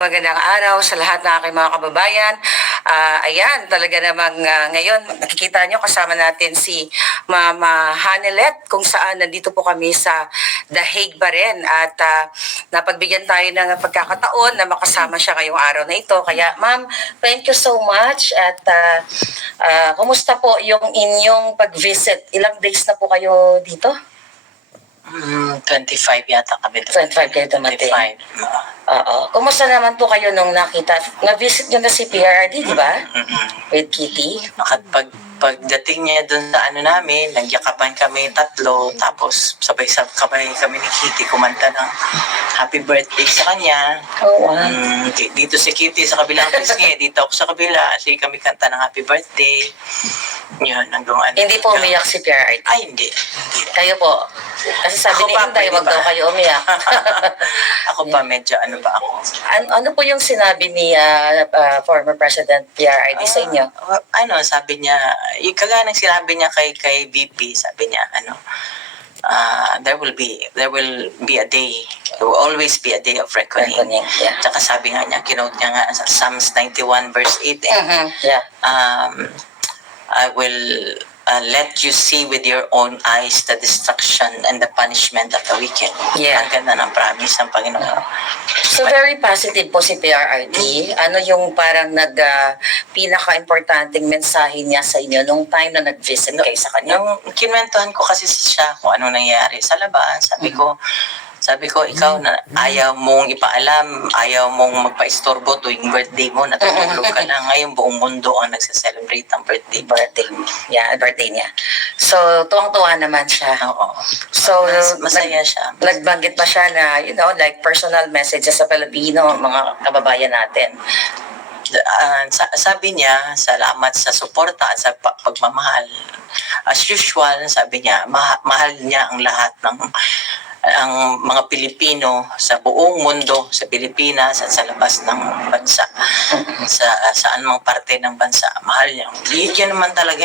Magandang araw sa lahat ng aking mga kababayan. Ayan, talaga namang ngayon nakikita nyo kasama natin si Mama Hanelet kung saan nandito po kami sa The Hague pa rin at napagbigyan tayo ng pagkakataon na makasama siya ngayong araw na ito. Kaya ma'am, thank you so much at kumusta po yung inyong pag-visit? Ilang days na po kayo dito? 25 yata kami. 25 kayo dumating. 25. Oo. Kumusta naman po kayo nung nakita? Na-visit nyo na si PRRD, di ba? With Kitty? Pagdating niya dun sa ano namin, nagyakapan kami tatlo, tapos sabay kami ni Kitty kumanta ng happy birthday sa kanya. Oh, wow. Dito si Kitty sa kabilang pisngi, dito ako sa kabila, kasi kami kanta ng happy birthday. Yun, hanggang ano. Hindi po umiyak si PRRD? Ay, hindi. Kayo po? Kasi sabi ni Inday, wag daw kayo umiyak. Ako pa, medyo ano ba ako. Ano po yung sinabi ni former President PRRD sa inyo? Sabi niya, yung kagaya ng sinabi niya kay VP, sabi niya, there will be a day, there will always be a day of reckoning. Yeah. Tsaka sabi nga niya, kinote niya nga sa Psalms 91 verse 8, Yeah. I will let you see with your own eyes the destruction and the punishment of the wicked. Yeah. Ang ganda ng promise ng Panginoon. So very positive po si PRRD. Ano yung parang pinaka-importanting mensahe niya sa inyo nung time na nag-visit kayo sa kanya? Nung kinwentuhan ko kasi siya kung ano nangyari sa labas, sabi ko, ikaw na ayaw mong ipaalam, ayaw mong magpa-istorbo tuwing birthday mo, natutulog ka lang. Ngayon buong mundo ang nagsa-celebrate ng birthday. Birthday niya. So, tuwang-tuwa naman siya. Oo. So, masaya siya. Nagbanggit ba siya na, like personal messages sa Pilipino, mga kababayan natin? Sabi niya, salamat sa suporta at sa pagmamahal. As usual, sabi niya, mahal niya ang lahat ng ang mga Pilipino sa buong mundo, sa Pilipinas at sa labas ng bansa, saan mang parte ng bansa, mahal niya. Yan naman talaga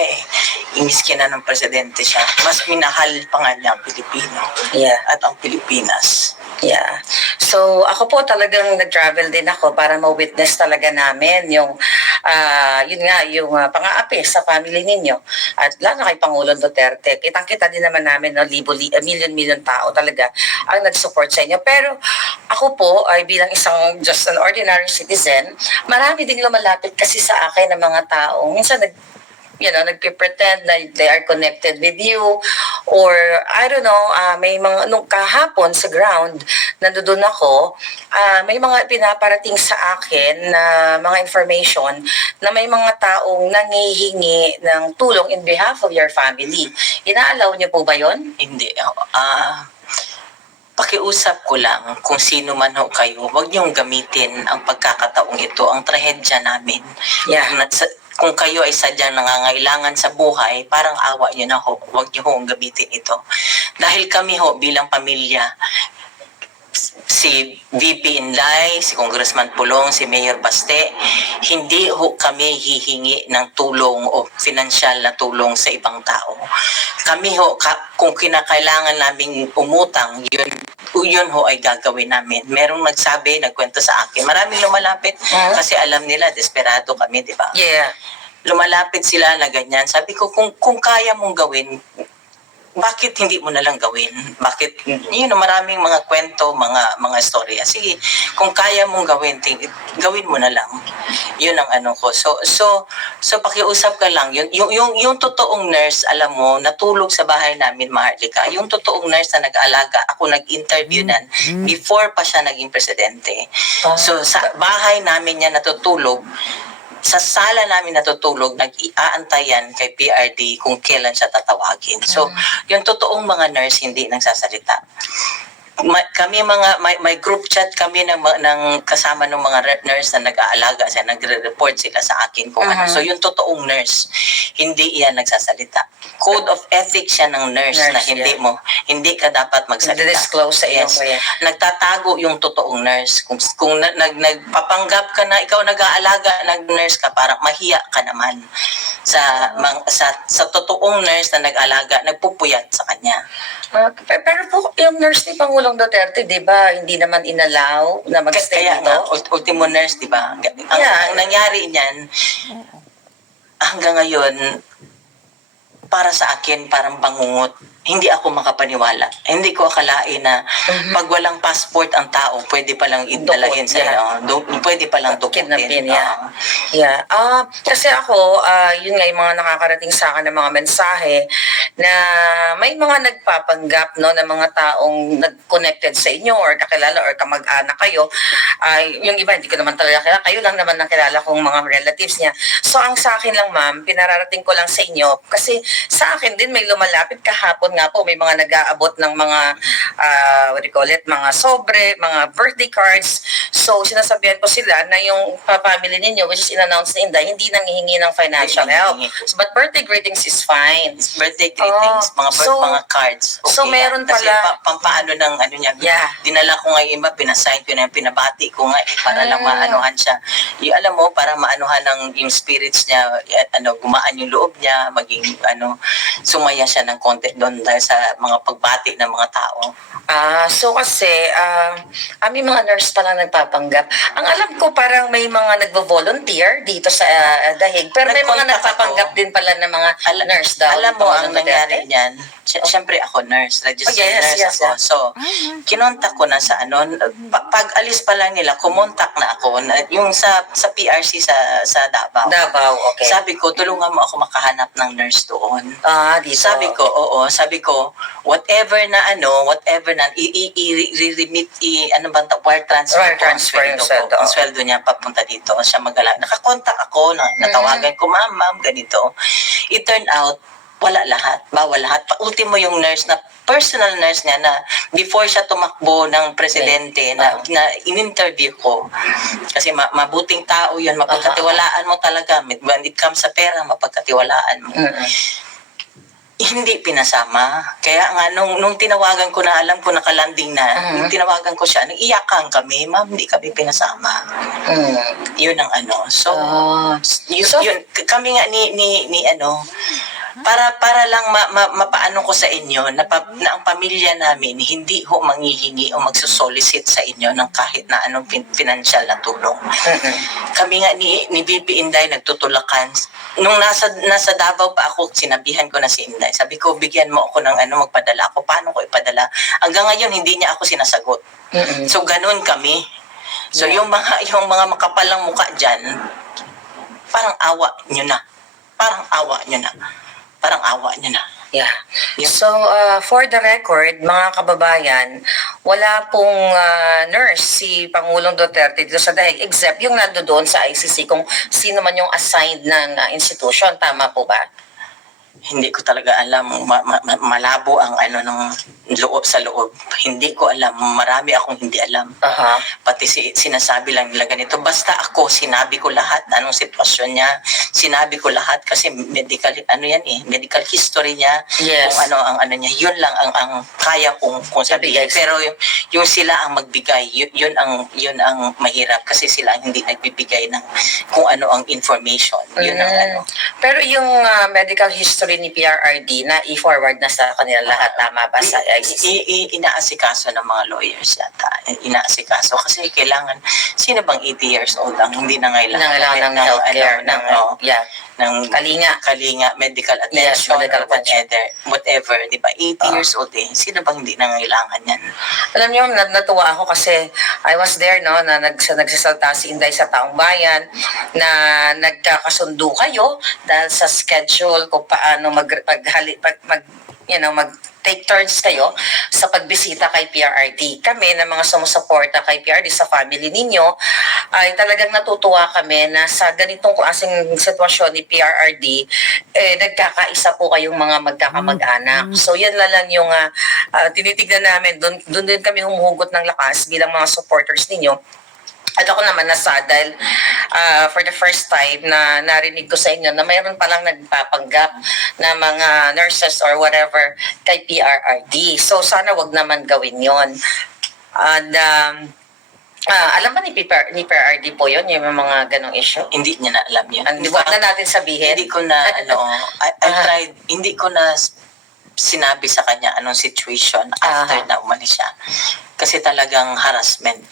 imiski na ng presidente siya, mas minahal pa nga niya ang Pilipino at ang Pilipinas. Yeah. So, ako po talagang nag-travel din ako para ma-witness talaga namin yung pang-aapi sa family ninyo. At lalo kay Pangulong Duterte. Kitang-kita din naman namin, million tao talaga ang nag-support sa inyo. Pero ako po ay bilang isang just an ordinary citizen, marami din lumalapit kasi sa akin ng mga tao. Minsan nagpe-pretend na they are connected with you or I don't know, may mga nung kahapon sa ground nandoon ako, may mga pinaparating sa akin na mga information na may mga taong nangihingi ng tulong in behalf of your family. Inaalaw niyo po ba 'yon? Hindi. Pakiusap ko lang kung sino man ho kayo, huwag niyong gamitin ang pagkakataong ito, ang trahedya namin. Kung kayo ay sadyang nangangailangan sa buhay, parang awa niyo na ho, huwag niyo ho gamitin ito. Dahil kami ho bilang pamilya, si VP Inday, si Congressman Pulong, si Mayor Baste, hindi ho kami hihingi ng tulong o financial na tulong sa ibang tao. Kami ho, kung kinakailangan naming umutang, yun ho ay gagawin namin. Merong nagkwento sa akin. Maraming lumalapit kasi alam nila, desperado kami, di ba? Yeah. Lumalapit sila na ganyan. Sabi ko, kung kaya mong gawin, bakit hindi mo na lang gawin? Bakit, maraming mga kwento, mga storya. Sige, kung kaya mong gawin, gawin mo na lang. Yun ang ano ko. So pakiusap ka lang. Yung totoong nurse, alam mo, natulog sa bahay namin, Maharlika. Yung totoong nurse na nag-aalaga, ako nag-interview nan, before pa siya naging presidente. So sa bahay namin niya natutulog, sa sala namin natutulog, nag-aantayan kay PRD kung kailan siya tatawagin. So, yung totoong mga nurse hindi nagsasalita. Kami may group chat kami ng kasama ng mga nurse na nag-aalaga siya, nagre-report sila sa akin kung ano. So, yung totoong nurse, hindi iyan nagsasalita. Code of ethics siya ng nurse na hindi ka dapat magsalita. Disclose sa iyo. Nagtatago yung totoong nurse. Kung nagpapanggap ka na ikaw nag-aalaga, nag-nurse ka, parang mahiya ka naman. sa totoong nurse na nag-alaga, nagpupuyat sa kanya. Pero po, yung nurse ni Pangulong Duterte, di ba, hindi naman inalaw na mag-stay Kaya dito? nga, ultimo nurse, di ba? Yeah. Ang nangyari niyan, hanggang ngayon, para sa akin, parang bangungot. Hindi ako makapaniwala. Hindi ko akalain na pag walang passport ang tao, pwede palang idalahin sa pwede palang dukutin. Kidnapin, yeah. Kasi ako, yun nga yung mga nakakarating sa akin ng mga mensahe na may mga nagpapanggap, no, na mga taong nag-connected sa inyo or kakilala or kamag-anak kayo. Yung iba, hindi ko naman talaga kilala. Kayo lang naman nakilala kong mga relatives niya. So, ang sa akin lang, ma'am, pinararating ko lang sa inyo kasi sa akin din may lumalapit kahapon nga po, may mga nag-aabot ng mga what do you call it, mga sobre, mga birthday cards. So, sinasabihan ko sila na yung family ninyo, which is in-announce ni Inday, hindi nanghihingi ng financial help. So, but birthday greetings is fine. Birthday greetings, mga cards. Okay so, meron Kasi pala, pampaano ng ano niya, dinala ko nga yung iba, pinasign ko na yung pinabati ko nga, para lang maanuhan siya. Alam mo, para maanuhan ng yung spirits niya, gumaan yung loob niya, maging sumaya siya ng konti doon dahil sa mga pagbati ng mga tao. So kasi, may mga nurse pala nagpapanggap. Ang alam ko parang may mga nagvo-volunteer dito sa Dahig, pero may mga nagpapanggap din pala ng mga nurse daw. Alam mo, ang nangyari niyan, siyempre ako nurse, registered nurse ako. So, kinontak ko na sa pag alis pa lang nila, kumontak na ako, yung sa PRC sa Davao. Okay. Sabi ko, tulungan mo ako makahanap ng nurse doon. Dito. Sabi ko, whatever na i-remit, wire transfer ang sweldo niya papunta dito, siya mag-alaga. Nakakontak ako, natawagan ko, ma'am, ganito. It turned out, bawal lahat. Ultimo yung nurse na personal nurse niya na before siya tumakbo ng presidente na in-interview ko. Kasi mabuting tao yun, mapagkatiwalaan mo talaga. When it comes sa pera, mapagkatiwalaan mo. Hindi pinasama. Kaya nga, nung tinawagan ko na, alam ko nakalanding na, nung tinawagan ko siya, nag-iyakan kami, ma'am, hindi kami pinasama. Yun ang So, yun, kami nga para lang mapaano ko sa inyo na ang pamilya namin hindi ho manghihingi o magsusolicit sa inyo ng kahit na anong financial na tulong. Kami nga ni BP Inday nagtutulakan. Nung nasa Davao pa ako, sinabihan ko na si Inday. Sabi ko, bigyan mo ako ng magpadala ako. Paano ko ipadala? Hanggang ngayon, hindi niya ako sinasagot. So, ganun kami. So, yung mga makapalang mukha dyan, parang awa nyo na. Yeah. So, for the record, mga kababayan, wala pong nurse si Pangulong Duterte dito sa Dahig, except yung nandoon sa ICC kung sino man yung assigned ng institution. Tama po ba? Hindi ko talaga alam, malabo ang ng sa loob. Hindi ko alam, marami akong hindi alam. Pati sinasabi lang nila ganito. Basta ako, sinabi ko lahat, anong sitwasyon niya, sinabi ko lahat kasi medical, medical history niya, kung ang niya, yun lang ang kaya kong sabihin. Pero yung sila ang magbigay, yun ang mahirap kasi sila hindi nagbibigay ng kung ano ang information. Yun ang Pero yung medical history ni PRRD na i-forward na sa kanila lahat, tama ba sa ICC? Inaasikaso ng mga lawyers yata. Inaasikaso kasi kailangan, sino bang 80 years old ang hindi na kailangan ng healthcare, ng kalinga, medical attention, whatever, di ba? 80 years old sino bang hindi nangailangan yan? Alam niyo, natuwa ako kasi I was there, no, na nagsasalta si Inday sa Taong Bayan na nagkakasundo kayo dahil sa schedule kung paano take turns kayo sa pagbisita kay PRRD. Kami na mga sumusuporta kay PRRD sa family ninyo, ay talagang natutuwa kami na sa ganitong klaseng sitwasyon ni PRRD, nagkakaisa po kayong mga magkakamag-anak. So yan lang yung tinitignan namin. Doon din kami humuhugot ng lakas bilang mga supporters ninyo. At ako naman dahil for the first time na narinig ko sa inyo na mayroon palang nagpapanggap na mga nurses or whatever kay PRRD. So sana wag naman gawin yon. And Alam ba ni PRRD po yun, yung mga ganong issue? Hindi niya na alam yun. Hindi ba na natin sabihin? Hindi ko na, I tried, hindi ko na sinabi sa kanya anong situation after na umalis siya. Kasi talagang harassment.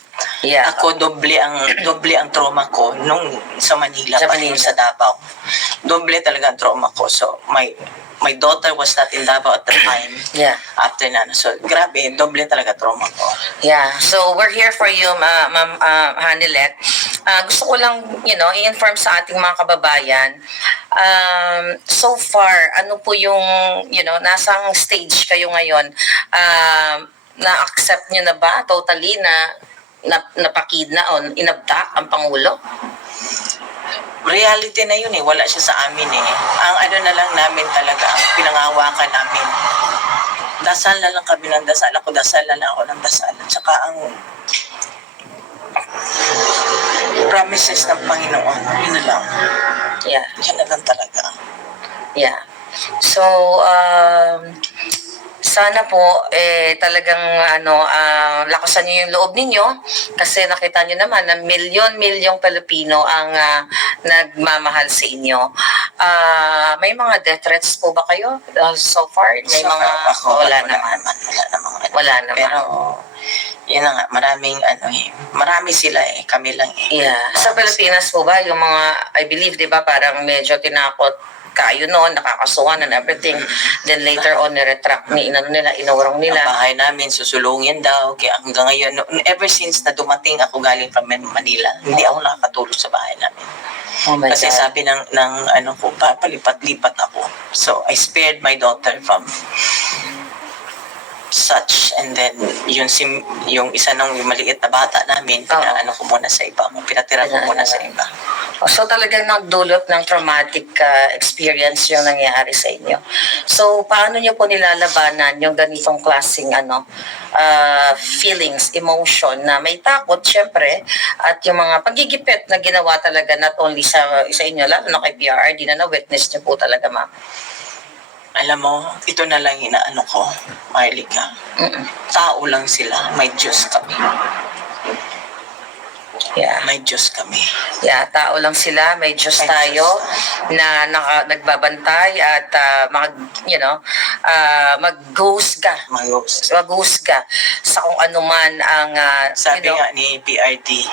Yeah. Ako, doble ang trauma ko nung sa Manila, Sa pati Manila. yung sa Davao. Doble talaga ang trauma ko. So, my daughter was not in Davao at the time. Yeah. After na. So, grabe, doble talaga trauma ko. Yeah. So, we're here for you, Ma'am Hanilet. Gusto ko lang, i-inform sa ating mga kababayan. So far, ano po yung, nasang stage kayo ngayon? Na-accept nyo na ba totally na napakidna o inabdak ang Pangulo? Reality na yun wala siya sa amin Ang ano na lang namin talaga, pinangawakan namin. Dasal na lang kami ng dasal. Dasal na lang ako ng dasal. At saka ang promises ng Panginoon, yun na lang. Yeah. Yan na lang talaga. Yeah. So, sana po talagang lakasan niyo yung loob ninyo kasi nakita niyo naman na milyon-milyong Pilipino ang nagmamahal sa inyo. May mga death threats po ba kayo so far? May So, mga wala naman. Wala naman. Pero yun na nga, marami sila kami lang Yeah. Sa Pilipinas po ba yung mga, I believe, 'di ba, parang medyo tinakot kayo noon, nakakasuhan and everything. Then later on, niretract inurong nila. Ang bahay namin, susulungin daw. Kaya hanggang ngayon, ever since na dumating ako galing from Manila, hindi ako nakakatulog sa bahay namin. Oh my Kasi God. sabi ng ko, papalipat-lipat ako. So, I spared my daughter from such. And then, yung isa ng maliit na bata namin, ko muna sa iba. Pinatira ko muna sa iba. So talagang nagdulot ng traumatic experience yung nangyari sa inyo. So paano niyo po nilalabanan yung ganitong klaseng feelings, emotion na may takot syempre at yung mga pagigipit na ginawa talaga not only sa inyo, lalo na kay PRRD na na-witness niyo po talaga, ma'am. Alam mo, ito na lang inaano ko, Marlica. Tao lang sila, may Diyos kami. Yeah. May Diyos kami. Yeah, tao lang sila, may Diyos tayo na nagbabantay at mag-ghost ka. Mag-ghost ka sa kung ano man ang Sabi nga ni PRD,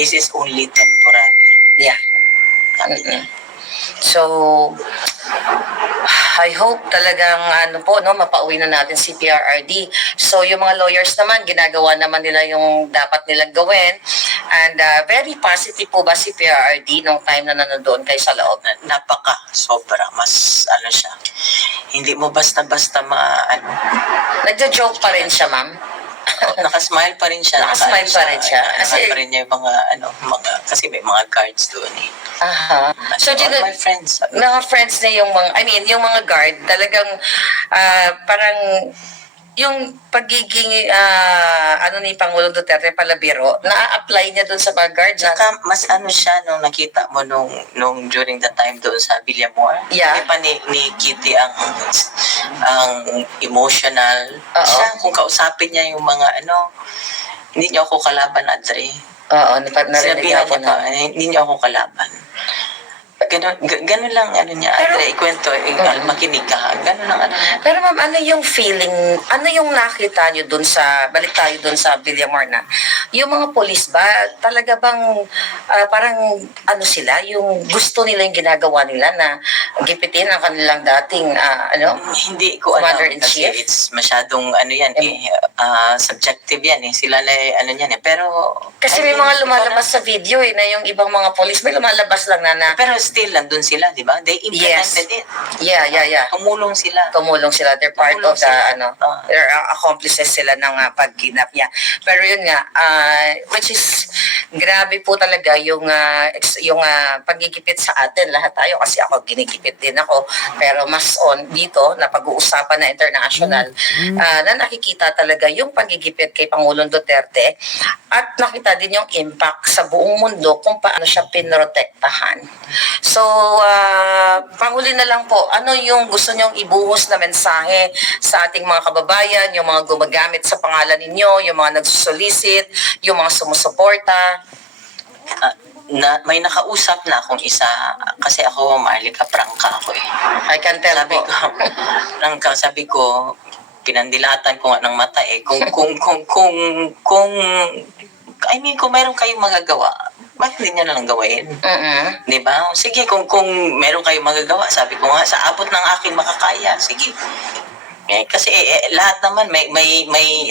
this is only temporary. Yeah. So, I hope talagang mapauwi na natin si PRRD. So, yung mga lawyers naman, ginagawa naman nila yung dapat nilang gawin. And very positive po ba si PRRD nung time na nanonood kayo sa loob? Sobra. Mas, siya. Hindi mo basta-basta Nagjo-joke pa rin siya, ma'am? Nakasmile pa rin siya. Nakasmile pa rin siya. Kasi pa rin niya yung kasi may mga guards doon Aha. So, all my friends. Mga friends na yung mga guard, talagang parang yung pagiging ni Pangulong Duterte palabiro, na-apply niya doon sa mga guard. Saka mas siya nung nakita mo nung during the time doon sa Villamor. Yeah. Di pa ni Kitty ang emotional. Siya, kung kausapin niya yung mga hindi niyo ako kalaban, Adre. Oo, narinig Sabihan ako niya pa, hindi niyo ako kalaban. Ganun lang niya, Adre, ikwento, makinig ka. Ganun lang Pero ma'am, ano yung feeling, ano yung nakita nyo dun balik tayo dun sa Villamor na, yung mga polis ba, talaga bang parang sila, yung gusto nila yung ginagawa nila na gipitin ang kanilang dating, Hindi ko alam kasi Commander-in-Chief? it's masyadong subjective yan Sila na yan Pero Kasi may mga lumalabas sa video na yung ibang mga polis, may lumalabas lang na pero still nandun sila, di ba? They implemented it. Yeah. Tumulong sila. They're part Tumulong of the sila. they're accomplices sila ng pagginap niya. Pero yun nga, which is grabe po talaga yung pagigipit sa atin lahat tayo kasi ako ginigipit din ako pero mas on dito na pag-uusapan na international na nakikita talaga yung pagigipit kay Pangulong Duterte at nakita din yung impact sa buong mundo kung paano siya pinrotektahan. So, panghuli na lang po, ano yung gusto nyong ibuhos na mensahe sa ating mga kababayan, yung mga gumagamit sa pangalan ninyo, yung mga nagsusolicit, yung mga sumusuporta? May nakausap na akong isa kasi ako Marlica Prangka ako eh. I can tell Sabi po. ko, Prangka, sabi ko, pinandilatan ko nga ng mata eh. Kung I mean, kung meron kayong magagawa, bakit hindi nyo na lang gawain? Di ba? Sige, kung meron kayong magagawa, sabi ko nga, sa abot ng aking makakaya, sige. Kasi lahat naman may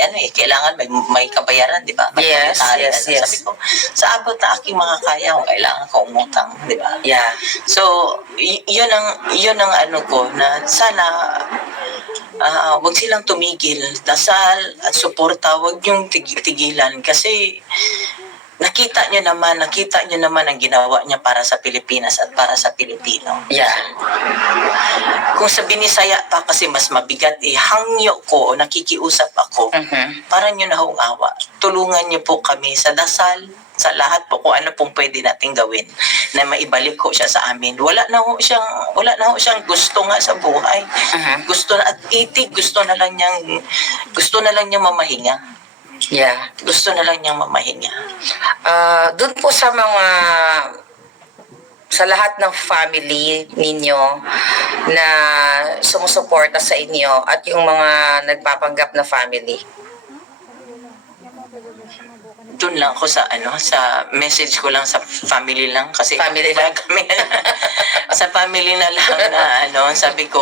ano kailangan may kabayaran, di ba? Yes. Sabi ko, sa abot ng aking makakaya, kung kailangan ko umutang, di ba? Yeah. So, yun ang ano ko na sana wag silang tumigil, dasal at suporta, wag yung tigilan kasi nakita nyo naman ang ginawa niya para sa Pilipinas at para sa Pilipino. Yeah. Kung sa Binisaya pa kasi mas mabigat, hangyo ko o nakikiusap ako, para nyo na hong awa. Tulungan nyo po kami sa dasal, sa lahat po kung ano pong pwede nating gawin na maibalik ko siya sa amin. Wala na ho siyang gusto nga sa buhay. Gusto na at itig, gusto na lang niyang mamahinga. Yeah. Gusto na lang niyang mamahinga. Doon po sa lahat ng family ninyo na sumusuporta sa inyo at yung mga nagpapanggap na family. Doon lang ako sa message ko lang sa family lang kasi Family lang. kami sa family na lang na sabi ko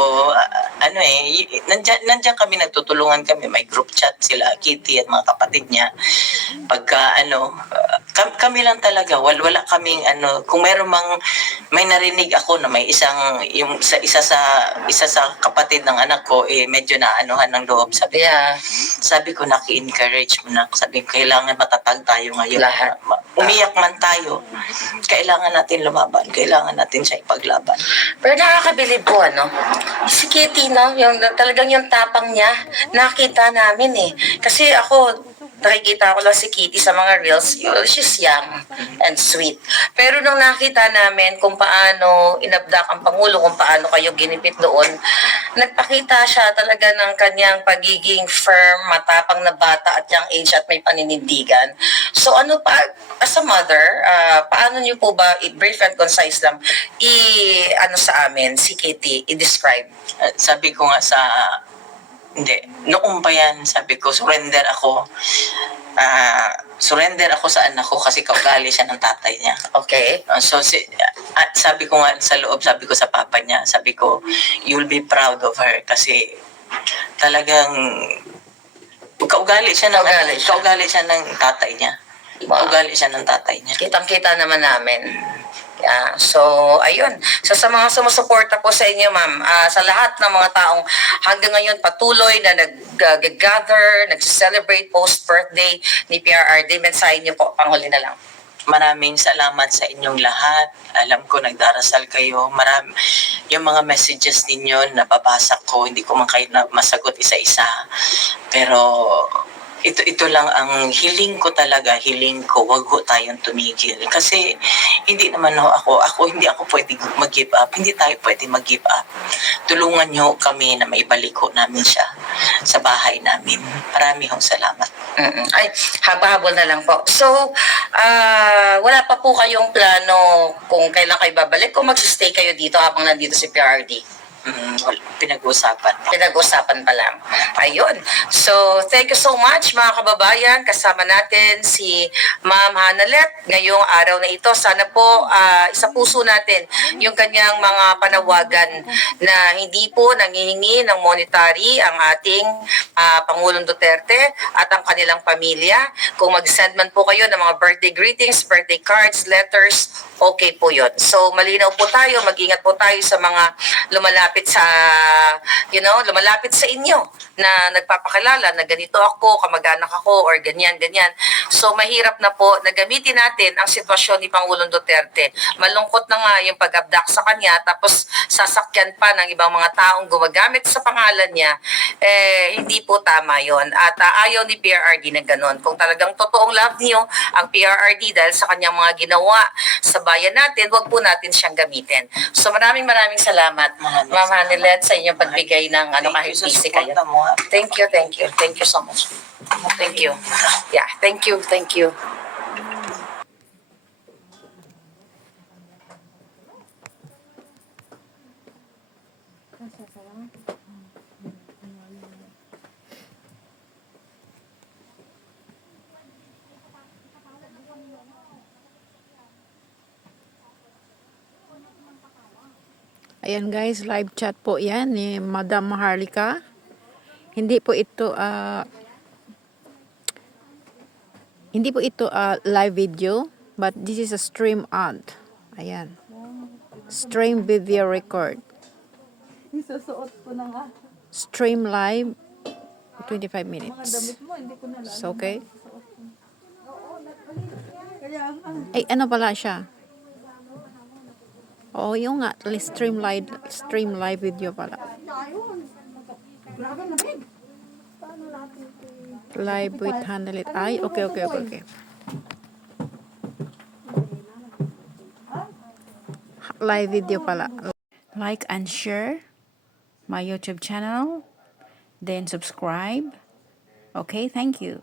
nandiyan kami, nagtutulungan kami, may group chat sila Kitty at mga kapatid niya pagka kami lang talaga, wala kaming kung may narinig ako na may isa sa kapatid ng anak ko medyo naanuhan ng loob, sabi ko naki-encourage mo na, sabi ko kailangan matatag tayo ngayon. Lahat. Umiyak man tayo, kailangan natin lumaban, kailangan natin siya ipaglaban. Pero nakakabilib po, si Kitty, talagang yung tapang niya, nakita namin Kasi ako, nakikita ko lang si Kitty sa mga reels, she's young and sweet. Pero nung nakita namin kung paano inabdak ang Pangulo, kung paano kayo ginipit doon, nagpakita siya talaga ng kanyang pagiging firm, matapang na bata at young age at may paninindigan. So as a mother, paano niyo po ba, brief and concise lang, sa amin, si Kitty, i-describe? Sabi ko nga noong pa yan, sabi ko, surrender ako sa anak ko kasi kaugali siya ng tatay niya. Okay. Sabi ko nga sa loob, sabi ko sa papa niya, sabi ko, you'll be proud of her kasi talagang kaugali siya ng tatay niya. Wow. Kaugali siya ng tatay niya. Kitang-kita naman namin. So, ayun. So, sa mga sumusuporta po sa inyo, ma'am, sa lahat ng mga taong hanggang ngayon patuloy na nag-gather, nag-celebrate post-birthday ni PRRD, mensahe niyo po, panghuli na lang. Maraming salamat sa inyong lahat. Alam ko nagdarasal kayo. Yung mga messages ninyo nababasa ko, hindi ko man kayo masagot isa-isa. Pero ito lang ang hiling ko, wag ho tayong tumigil. Kasi hindi naman hindi ako pwede mag-give up. Hindi tayo pwede mag-give up. Tulungan niyo kami na maibalik ko namin siya sa bahay namin. Marami hong salamat. Ay, haba-habol na lang po. So, wala pa po kayong plano kung kailan kayo babalik o mag-stay kayo dito habang nandito si PRD? Pinag-usapan pa lang. Ayun. So, thank you so much mga kababayan. Kasama natin si Ma'am Hanalet ngayong araw na ito. Sana po isa puso natin yung kanyang mga panawagan na hindi po nangihingi ng monetary ang ating Pangulong Duterte at ang kanilang pamilya. Kung mag-send man po kayo ng mga birthday greetings, birthday cards, letters, okay po yun. So, malinaw po tayo, mag-ingat po tayo sa mga lumalapit lumalapit sa, lumalapit sa inyo na nagpapakilala na ganito ako, kamag-anak ako, or ganyan, ganyan. So, mahirap na po na gamitin natin ang sitwasyon ni Pangulong Duterte. Malungkot na nga yung pag-abduct sa kanya, tapos sasakyan pa ng ibang mga taong gumagamit sa pangalan niya, hindi po tama yon. At ayaw ni PRRD na ganon. Kung talagang totoong love niyo ang PRRD dahil sa kanyang mga ginawa sa bayan natin, wag po natin siyang gamitin. So, maraming salamat, Ma'am Hanilet, sa inyong pagbigay ng kahit busy kayo. Thank you, thank you. Thank you so much. Thank you. Yeah, thank you, thank you. Ayan guys, live chat po yan ni Madam Maharlika. Hindi po ito live video, but this is a stream ad. Ayan. Stream video record. Isusuot ko na nga. Stream live 25 Mga minutes. damit mo, hindi ko na So, okay. Kaya nga. Ay, ano pala siya? Oo, yung nga, stream live video pala. Grabe na big. Live with handle it. Ay, okay. Live video pala. Like and share my YouTube channel. Then subscribe. Okay, thank you.